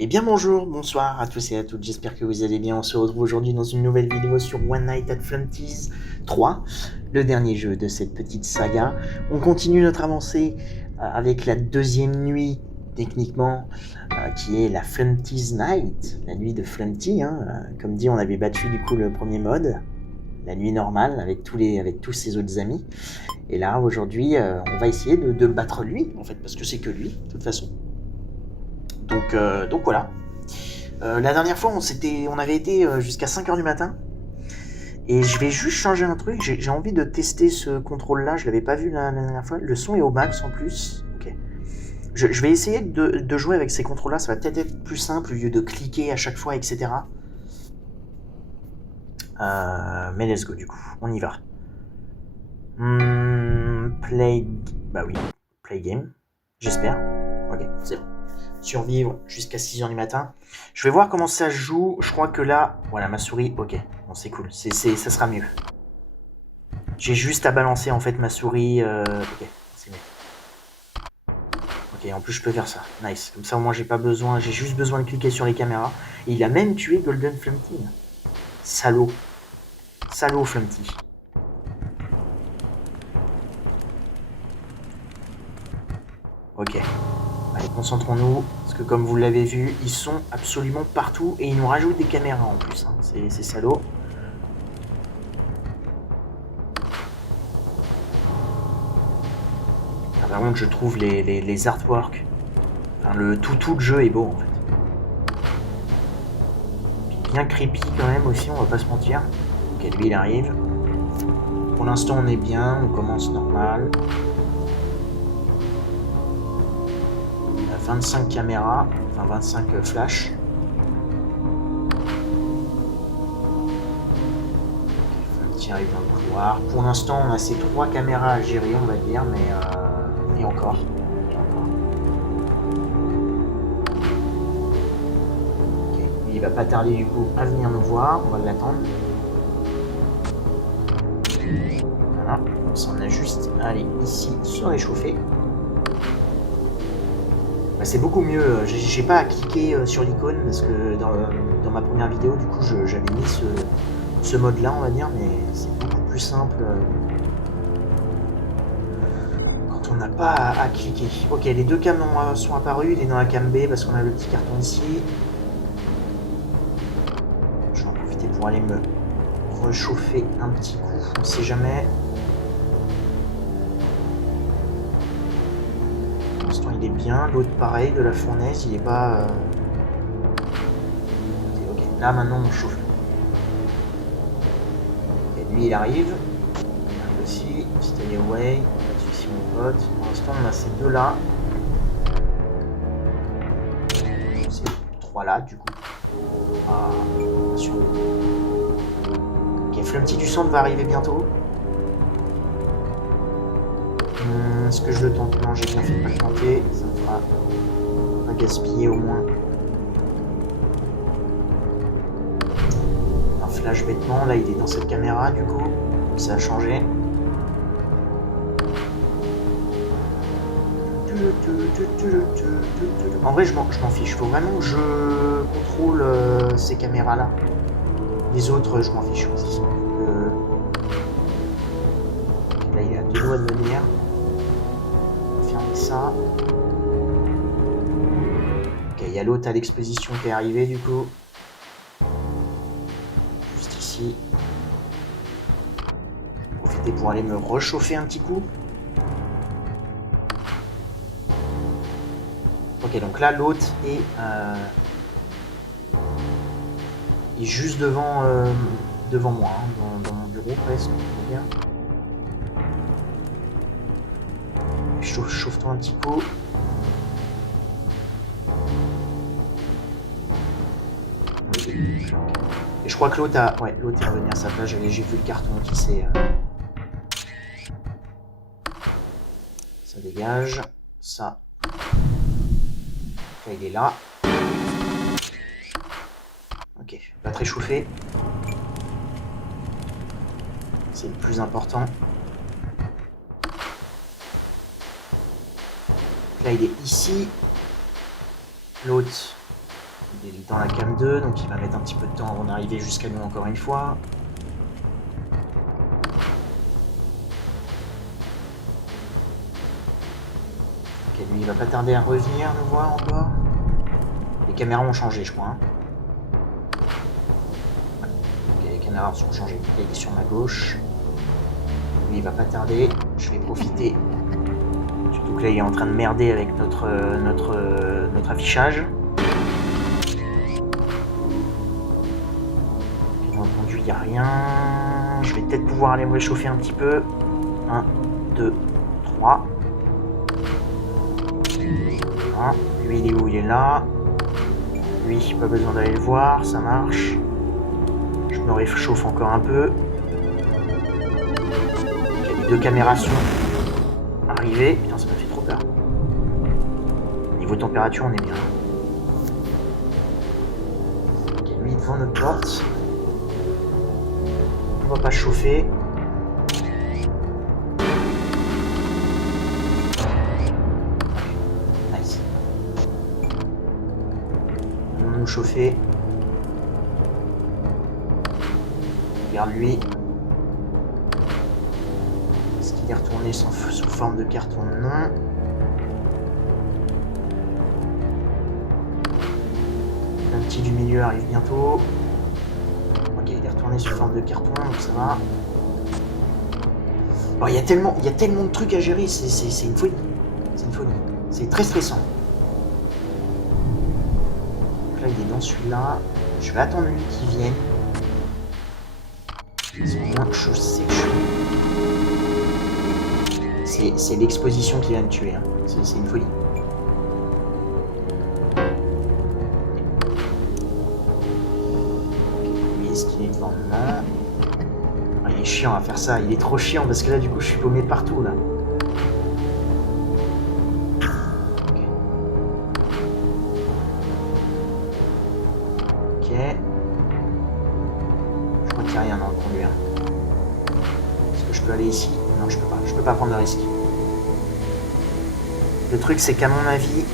Eh bien bonjour, bonsoir à tous et à toutes, j'espère que vous allez bien. On se retrouve aujourd'hui dans une nouvelle vidéo sur One Night at Flumpty's 3, le dernier jeu de cette petite saga. On continue notre avancée avec la deuxième nuit, techniquement, qui est la Flumpty's Night, la nuit de Flumpty. Comme dit, on avait battu du coup le premier mode, la nuit normale, avec tous ses autres amis. Et là, aujourd'hui, on va essayer de battre lui, en fait, parce que c'est que lui, de toute façon. Donc voilà. La dernière fois, on avait été jusqu'à 5h du matin. Et je vais juste changer un truc. J'ai envie de tester ce contrôle-là. Je l'avais pas vu la dernière fois. Le son est au max en plus. Ok. Je vais essayer de jouer avec ces contrôles-là. Ça va peut-être être plus simple au lieu de cliquer à chaque fois, etc. Mais let's go du coup. On y va. Play... Bah oui. Play game. J'espère. Ok, c'est bon. Survivre jusqu'à 6h du matin. Je vais voir comment ça joue. Je crois que là, voilà, ma souris, ok, bon, c'est cool, ça sera mieux. J'ai juste à balancer en fait ma souris, ok, c'est mieux. Ok, en plus je peux faire ça, nice. Comme ça au moins j'ai pas besoin, j'ai juste besoin de cliquer sur les caméras. Et il a même tué Golden Flumpty. Salaud. Salaud Flumpty. Ok. Allez, concentrons-nous, parce que comme vous l'avez vu, ils sont absolument partout et ils nous rajoutent des caméras en plus, hein. C'est salaud. Ah, par contre, je trouve les artworks, enfin tout le jeu est beau en fait. Puis bien creepy quand même aussi, on va pas se mentir. Ok, lui il arrive. Pour l'instant on est bien, on commence normal. On a 25 caméras, enfin 25 flashs. Qui arrive dans le couloir. Pour l'instant on a ces 3 caméras à gérer on va dire, mais et encore. Ok, il va pas tarder du coup à venir nous voir, on va l'attendre. Voilà, on a juste à aller ici se réchauffer. Bah, c'est beaucoup mieux, j'ai pas à cliquer sur l'icône parce que dans ma première vidéo du coup j'avais mis ce mode là on va dire, mais c'est beaucoup plus simple quand on n'a pas à cliquer. Ok, les deux cams sont apparus, il est dans la cam B parce qu'on a le petit carton ici. Je vais en profiter pour aller me réchauffer un petit coup, on sait jamais. Pour l'instant il est bien, l'autre pareil de la fournaise, il est pas... Ok, là maintenant on chauffe. Ok, lui il arrive. Aussi, stay away, pas de soucis mon pote. Pour l'instant on a ces deux là. Ces 3 là du coup. Ah, sur le... Ok, Flumpty du centre va arriver bientôt. Est-ce que je le tente? Non, j'ai bien fait de pas le tenter. Ça me fera pas gaspiller au moins. Un flash bêtement. Là, il est dans cette caméra du coup. Ça a changé. En vrai, je m'en fiche. Faut vraiment que je contrôle ces caméras là. Les autres, je m'en fiche aussi. Là, il est à 2 doigts de venir. Fermer ça. Ok, il y a l'autre à l'exposition qui est arrivé du coup. Juste ici. Profiter pour aller me réchauffer un petit coup. Ok, donc là l'autre est juste devant moi, hein, dans mon bureau presque, on va dire. Chauffe-toi un petit coup. Et je crois que l'autre est revenu à sa place, j'ai vu le carton qui s'est... Ça dégage, ça. Là, il est là. Ok, pas très chauffé. C'est le plus important. Là, il est ici. L'autre Il est dans la cam 2, donc il va mettre un petit peu de temps avant d'arriver jusqu'à nous encore une fois. Ok, lui il va pas tarder à revenir nous voir encore. Les caméras ont changé, je crois. Hein. Ok, les caméras sont changées. Il est sur ma gauche. Lui il va pas tarder. Je vais profiter. Surtout que là il est en train de merder avec notre affichage. Dans le conduit il n'y a rien. Je vais peut-être pouvoir aller me réchauffer un petit peu. 1, 2, 3. Voilà. Lui il est où? Il est là. Lui, pas besoin d'aller le voir, ça marche. Je me réchauffe encore un peu. Okay, les 2 caméras sont arrivées. Putain, ça m'a fait trop peur. Niveau température, on est bien. Okay, lui, devant notre porte. On va pas chauffer. Nice. On va nous chauffer. Regarde lui. Est-ce qu'il est retourné sous forme de carton? Non. Le petit du milieu arrive bientôt. Ok, il est retourné sous forme de carton, donc ça va. Oh, il y a tellement de trucs à gérer, c'est une folie. C'est une folie. C'est très stressant. Donc là, il est dans celui-là. Je vais attendre lui qu'il vienne. Moi, je sais que c'est l'exposition qui va me tuer. Hein. C'est une folie. Lui, est-ce qu'il est devant moi? Oh, il est chiant à faire ça. Il est trop chiant parce que là, du coup, je suis paumé partout là. Ok. Je crois qu'il n'y a rien dans le conduit. Hein. Est-ce que je peux aller ici? Non, je peux pas. Je peux pas prendre de risque. Le truc, c'est qu'à mon avis...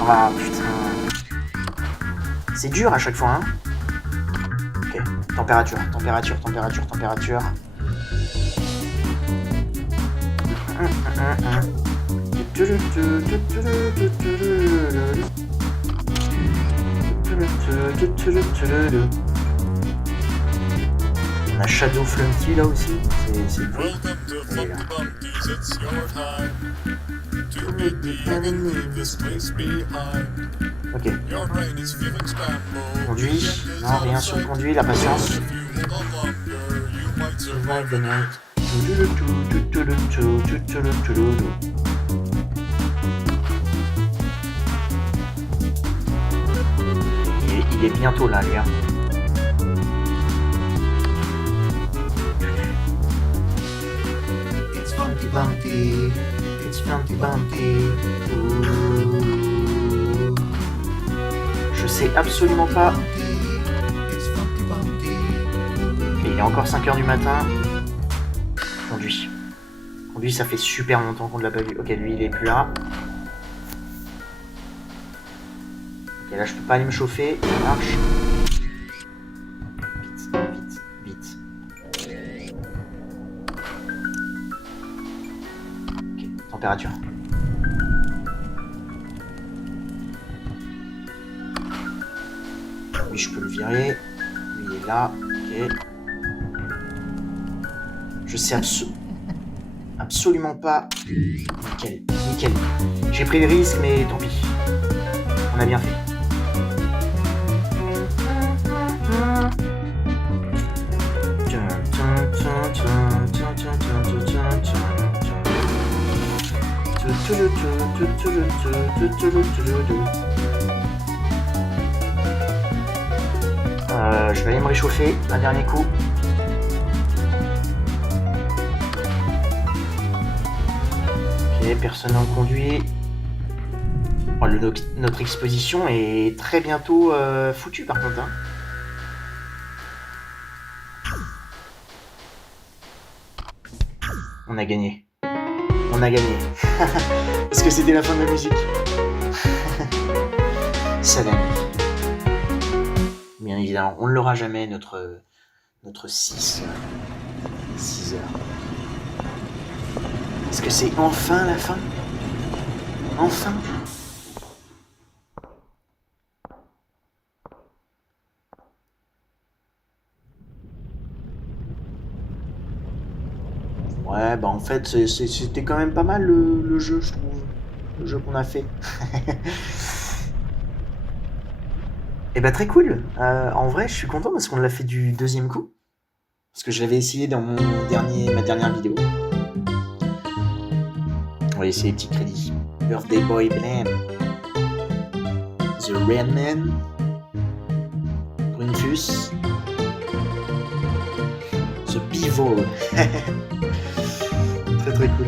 Ah, putain. C'est dur à chaque fois, hein. Ok. Température. On a Shadow Flumpty là aussi, c'est cool. Ok. Conduit, non rien sur le conduit, la patience. Il est bientôt là, lui. Hein. It's Funky Bumpy, it's Funky Bumpy. Je sais absolument pas. Et il est encore 5h du matin. Conduit. Conduit, ça fait super longtemps qu'on ne l'a pas vu. Ok, lui, il est plus là. Ok, là, je peux pas aller me chauffer. Ça marche. Vite. Ok, température. Lui, je peux le virer. Lui, il est là. Ok. Je sais absolument pas. Nickel. J'ai pris le risque, mais tant pis. On a bien fait. Je vais aller me réchauffer un dernier coup. Ok, personne en conduit. Oh, notre exposition est très bientôt foutue par contre. Hein. On a gagné. On a gagné. Est-ce que c'était la fin de la musique? Ça gagne. Bien évidemment, on ne l'aura jamais, notre 6 heures. Est-ce que c'est enfin la fin? Enfin? Ouais, bah en fait, c'était quand même pas mal le jeu, je trouve. Le jeu qu'on a fait. Et bah très cool. En vrai, je suis content parce qu'on l'a fait du deuxième coup. Parce que je l'avais essayé dans ma dernière vidéo. On va essayer les petits crédits. Birthday Boy Blam. The Red Man. Grunfus. The Beaver. Très très cool.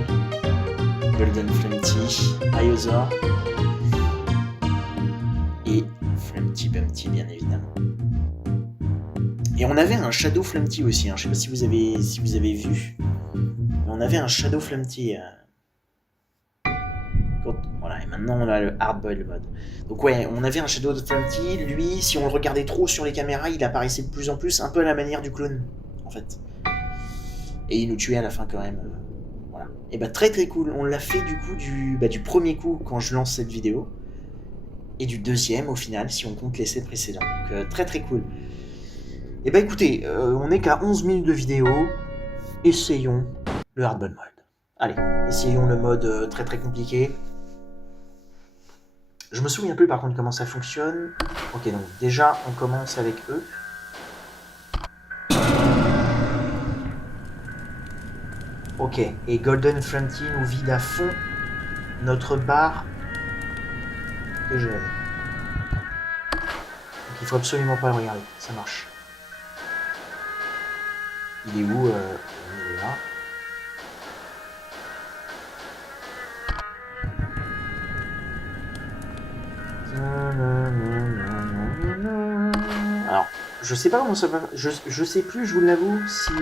Golden Flumpty. Iozor. Et Flumpty Bumpty, bien évidemment. Et on avait un Shadow Flumpty aussi, hein. Je sais pas si vous avez vu. Mais on avait un Shadow Flumpty. Voilà, et maintenant on a le Hard Boiled mode. Donc ouais, on avait un Shadow Flumpty. Lui, si on le regardait trop sur les caméras, il apparaissait de plus en plus, un peu à la manière du clone, en fait. Et il nous tuait à la fin quand même. Voilà. Et bah très très cool. On l'a fait du coup du premier coup quand je lance cette vidéo. Et du deuxième au final, si on compte les 7 précédents. Donc très très cool. Et bah écoutez, on n'est qu'à 11 minutes de vidéo. Essayons le Hard Boiled mode. Allez, essayons le mode très très compliqué. Je me souviens plus par contre comment ça fonctionne. Ok, donc déjà on commence avec eux. Ok, et Golden Flumpty nous vide à fond notre barre de gel. Donc il faut absolument pas le regarder, ça marche. Il est où Il est là. Alors, je sais pas comment ça va. Je sais plus, je vous l'avoue, si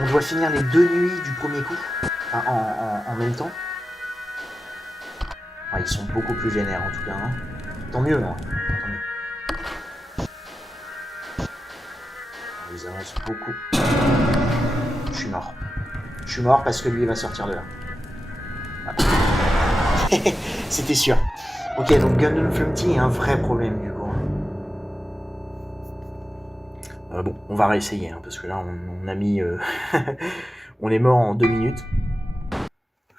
on doit finir les 2 nuits du premier coup, enfin, en même temps. Ah, ils sont beaucoup plus vénères en tout cas. Hein. Tant mieux, hein. Tant mieux. Ils avancent beaucoup. Je suis mort. Je suis mort parce que lui il va sortir de là. Voilà. C'était sûr. Ok, donc Golden Flumpty est un vrai problème du coup. Bon, on va réessayer, hein, parce que là on a mis... on est mort en 2 minutes.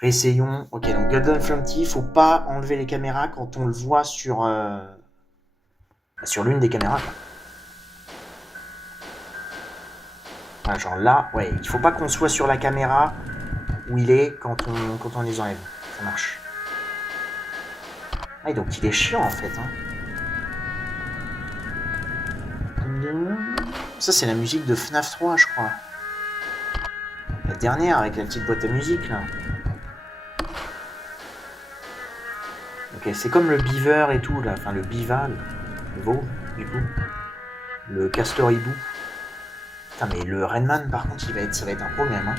Réessayons. Ok, donc Golden Flumpty, faut pas enlever les caméras quand on le voit sur l'une des caméras. Voilà, genre là, ouais, il faut pas qu'on soit sur la caméra où il est quand on les enlève. Ça marche. Ah, donc il est chiant en fait. Hein. Ça, c'est la musique de FNAF 3, je crois. La dernière, avec la petite boîte à musique, là. Ok, c'est comme le Beaver et tout, là. Enfin, le Biva, le veau, du coup. Le Castor Hibou. Putain, mais le Redman, par contre, ça va être un problème, hein.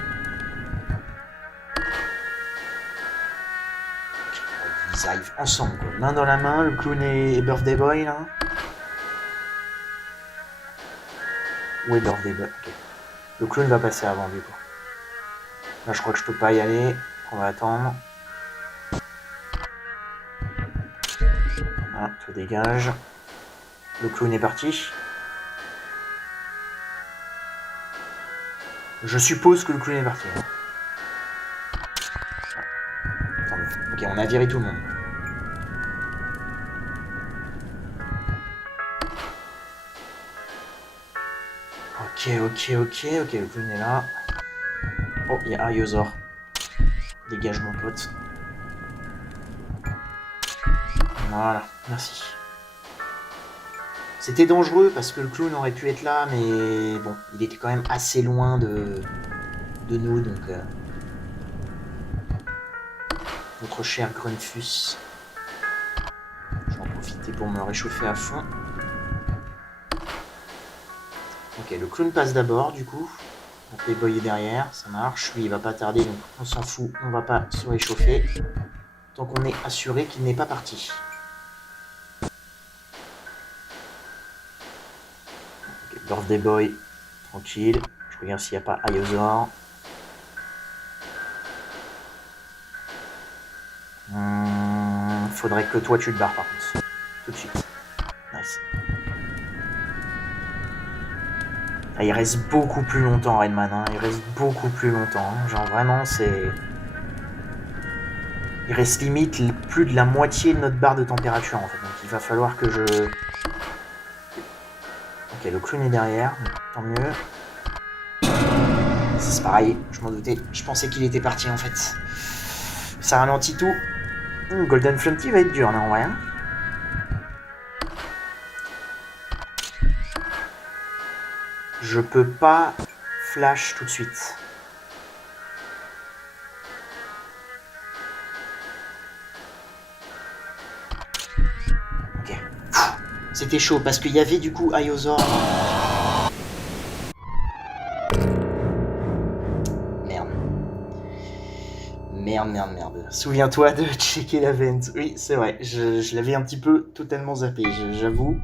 Ils arrivent ensemble, quoi. Main dans la main, le clown et Birthday Boy, là. Où est Birthday Boy? Ok. Le clown va passer avant, du coup. Là, je crois que je peux pas y aller. On va attendre. Voilà, tout dégage. Le clown est parti. Je suppose que le clown est parti. Hein. Attendez. Ok, on a viré tout le monde. Ok, le clown est là. Oh, il y a Iozor. Dégage mon pote. Voilà, merci. C'était dangereux parce que le clown aurait pu être là, mais bon, il était quand même assez loin de nous, donc... notre cher Grunfus. Je vais en profiter pour me réchauffer à fond. Ok, le clown passe d'abord, du coup. La Playboy est derrière, ça marche. Lui, il va pas tarder, donc on s'en fout, on va pas se réchauffer. Tant qu'on est assuré qu'il n'est pas parti. Okay, Birthday Boy, tranquille. Je regarde s'il n'y a pas Ayozor. Faudrait que toi tu te barres par contre. Tout de suite. Nice. Ah, il reste beaucoup plus longtemps, Redman. Hein. Il reste beaucoup plus longtemps. Hein. Genre vraiment, c'est... Il reste limite plus de la moitié de notre barre de température en fait. Donc il va falloir que je... Ok, le clown est derrière. Tant mieux. C'est pareil, je m'en doutais. Je pensais qu'il était parti en fait. Ça ralentit tout. Golden Flumpty va être dur là en vrai. Hein. Je peux pas flash tout de suite. Ok. C'était chaud parce qu'il y avait du coup Ayozor. Merde. Souviens-toi de checker la vente. Oui, c'est vrai. Je l'avais un petit peu totalement zappé, j'avoue.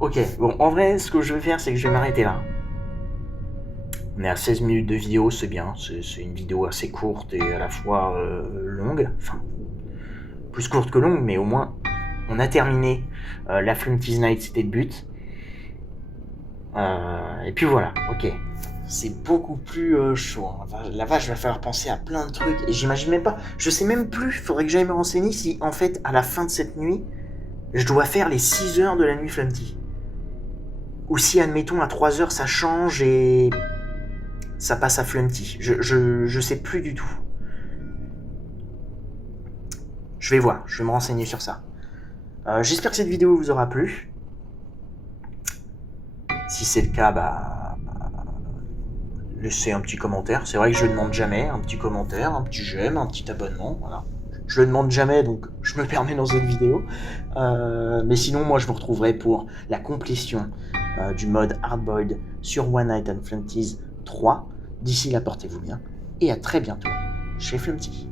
Ok, bon, en vrai, ce que je vais faire, c'est que je vais m'arrêter là. On est à 16 minutes de vidéo, c'est bien. C'est une vidéo assez courte et à la fois longue. Enfin, plus courte que longue, mais au moins, on a terminé la Flumpty's Night, c'était le but. Et puis voilà, ok. C'est beaucoup plus chaud. Hein. La vache, va falloir penser à plein de trucs. Et j'imagine même pas, je sais même plus, faudrait que j'aille me renseigner si, en fait, à la fin de cette nuit, je dois faire les 6 heures de la nuit Flumpty. Ou si, admettons, à 3 heures, ça change et ça passe à Flumpty. Je sais plus du tout. Je vais voir, je vais me renseigner sur ça. J'espère que cette vidéo vous aura plu. Si c'est le cas, laissez un petit commentaire. C'est vrai que je ne demande jamais un petit commentaire, un petit j'aime, un petit abonnement. Voilà. Je le demande jamais, donc je me permets dans cette vidéo. Mais sinon, moi, je vous retrouverai pour la complétion du mode Hardboiled sur One Night at Flumpty's 3. D'ici là, portez-vous bien et à très bientôt chez Flumpty.